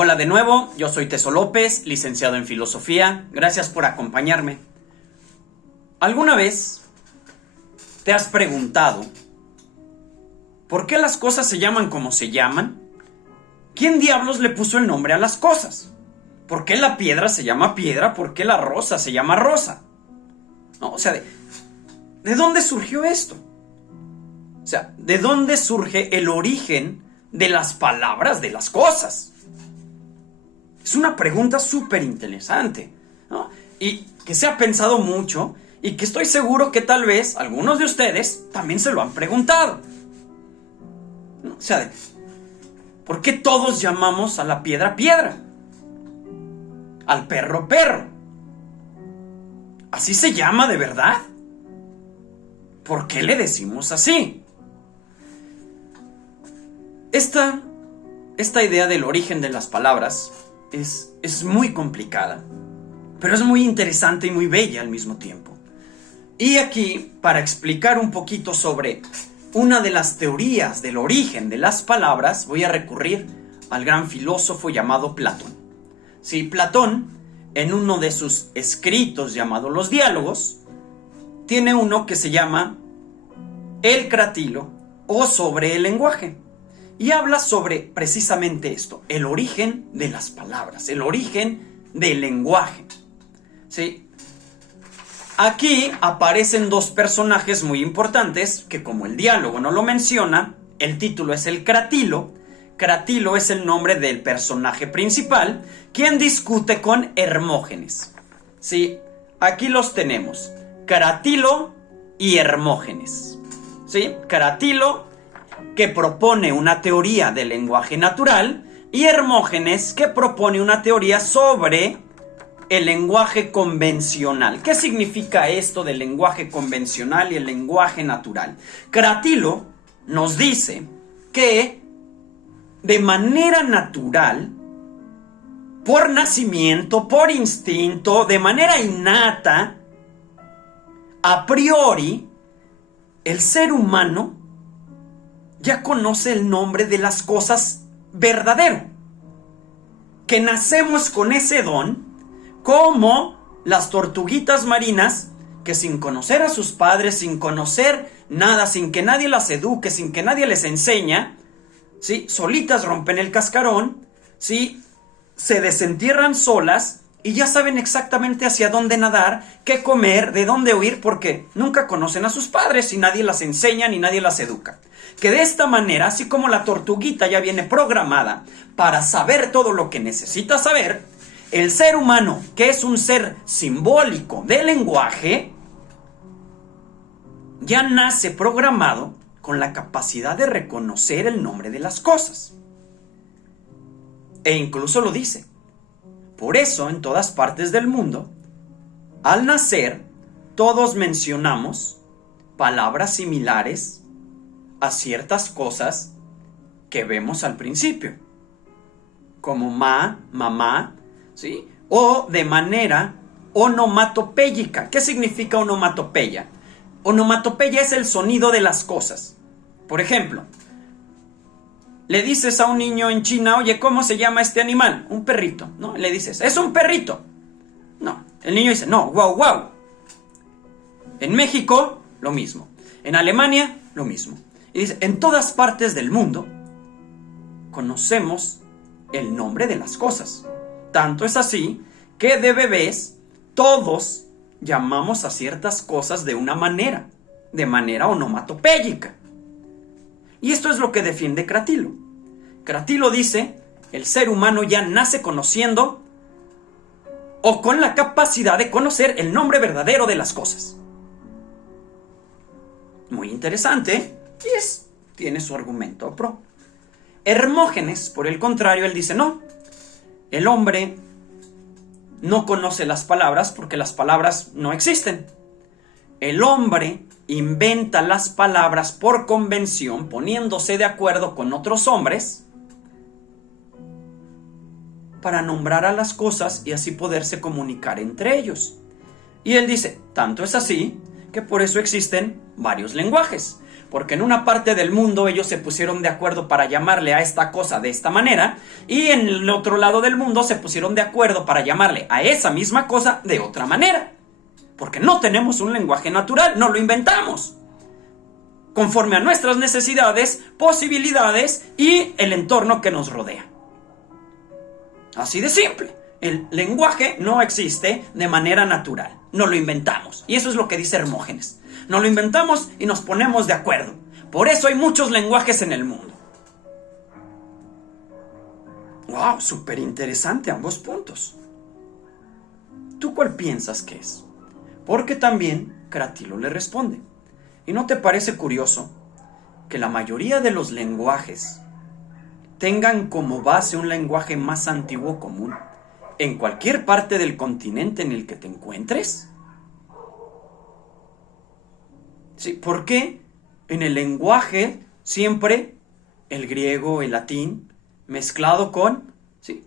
Hola de nuevo, yo soy Teso López, licenciado en Filosofía. Gracias por acompañarme. ¿Alguna vez te has preguntado por qué las cosas se llaman como se llaman? ¿Quién diablos le puso el nombre a las cosas? ¿Por qué la piedra se llama piedra? ¿Por qué la rosa se llama rosa? No, o sea, ¿de dónde surgió esto? O sea, ¿de dónde surge el origen de las palabras de las cosas? Es una pregunta súper interesante, ¿no? Y que se ha pensado mucho y que estoy seguro que tal vez algunos de ustedes también se lo han preguntado. O sea, ¿por qué todos llamamos a la piedra piedra? Al perro perro. ¿Así se llama de verdad? ¿Por qué le decimos así? Esta idea del origen de las palabras es muy complicada, pero es muy interesante y muy bella al mismo tiempo. Y aquí, para explicar un poquito sobre una de las teorías del origen de las palabras, voy a recurrir al gran filósofo llamado Platón. Sí, Platón, en uno de sus escritos llamado Los Diálogos, tiene uno que se llama El Cratilo o sobre el lenguaje. Y habla sobre precisamente esto, el origen de las palabras, el origen del lenguaje. ¿Sí? Aquí aparecen dos personajes muy importantes que, como el diálogo no lo menciona, el título es el Cratilo. Cratilo es el nombre del personaje principal, quien discute con Hermógenes. ¿Sí? Aquí los tenemos, Cratilo y Hermógenes. ¿Sí? Cratilo, que propone una teoría del lenguaje natural, y Hermógenes, que propone una teoría sobre el lenguaje convencional. ¿Qué significa esto del lenguaje convencional y el lenguaje natural? Cratilo nos dice que de manera natural, por nacimiento, por instinto, de manera innata, a priori, el ser humano ya conoce el nombre de las cosas verdadero, que nacemos con ese don, como las tortuguitas marinas, que sin conocer a sus padres, sin conocer nada, sin que nadie las eduque, sin que nadie les enseña, ¿sí?, solitas rompen el cascarón, ¿sí?, se desentierran solas y ya saben exactamente hacia dónde nadar, qué comer, de dónde huir, porque nunca conocen a sus padres y nadie las enseña ni nadie las educa. Que de esta manera, así como la tortuguita ya viene programada para saber todo lo que necesita saber, el ser humano, que es un ser simbólico del lenguaje, ya nace programado con la capacidad de reconocer el nombre de las cosas. E incluso lo dice. Por eso, en todas partes del mundo, al nacer, todos mencionamos palabras similares a ciertas cosas que vemos al principio, como mamá, ¿sí? O de manera onomatopéyica. ¿Qué significa onomatopeya? Onomatopeya es el sonido de las cosas. Por ejemplo, le dices a un niño en China, oye, ¿cómo se llama este animal? Un perrito, ¿no? Le dices, ¿es un perrito? No, el niño dice, no, guau, guau. En México, lo mismo. En Alemania, lo mismo. Y dice, en todas partes del mundo conocemos el nombre de las cosas. Tanto es así que de bebés todos llamamos a ciertas cosas de manera onomatopéyica. Y esto es lo que defiende Cratilo. Cratilo dice, el ser humano ya nace conociendo o con la capacidad de conocer el nombre verdadero de las cosas. Muy interesante. Y tiene su argumento pro. Hermógenes, por el contrario, él dice, no, el hombre no conoce las palabras porque las palabras no existen. El hombre inventa las palabras por convención, poniéndose de acuerdo con otros hombres para nombrar a las cosas y así poderse comunicar entre ellos. Y él dice, tanto es así que por eso existen varios lenguajes. Porque en una parte del mundo ellos se pusieron de acuerdo para llamarle a esta cosa de esta manera, y en el otro lado del mundo se pusieron de acuerdo para llamarle a esa misma cosa de otra manera. Porque no tenemos un lenguaje natural, no lo inventamos. Conforme a nuestras necesidades, posibilidades y el entorno que nos rodea. Así de simple. El lenguaje no existe de manera natural, no lo inventamos. Y eso es lo que dice Hermógenes. Nos lo inventamos y nos ponemos de acuerdo. Por eso hay muchos lenguajes en el mundo. ¡Wow! Súper interesante ambos puntos. ¿Tú cuál piensas que es? Porque también Cratilo le responde. ¿Y no te parece curioso que la mayoría de los lenguajes tengan como base un lenguaje más antiguo común en cualquier parte del continente en el que te encuentres? Sí, ¿por qué en el lenguaje siempre el griego, el latín, mezclado con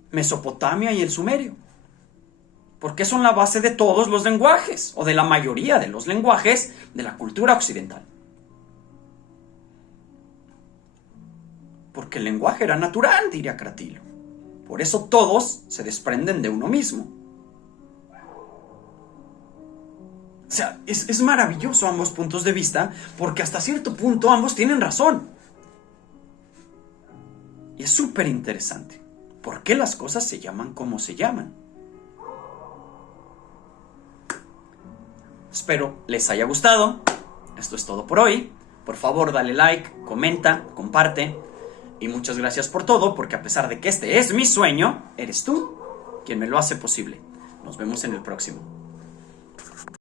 Mesopotamia y el sumerio? Porque son la base de todos los lenguajes, o de la mayoría de los lenguajes de la cultura occidental. Porque el lenguaje era natural, diría Cratilo. Por eso todos se desprenden de uno mismo. O sea, es maravilloso ambos puntos de vista, porque hasta cierto punto ambos tienen razón. Y es súper interesante. ¿Por qué las cosas se llaman como se llaman? Espero les haya gustado. Esto es todo por hoy. Por favor, dale like, comenta, comparte. Y muchas gracias por todo, porque a pesar de que este es mi sueño, eres tú quien me lo hace posible. Nos vemos en el próximo.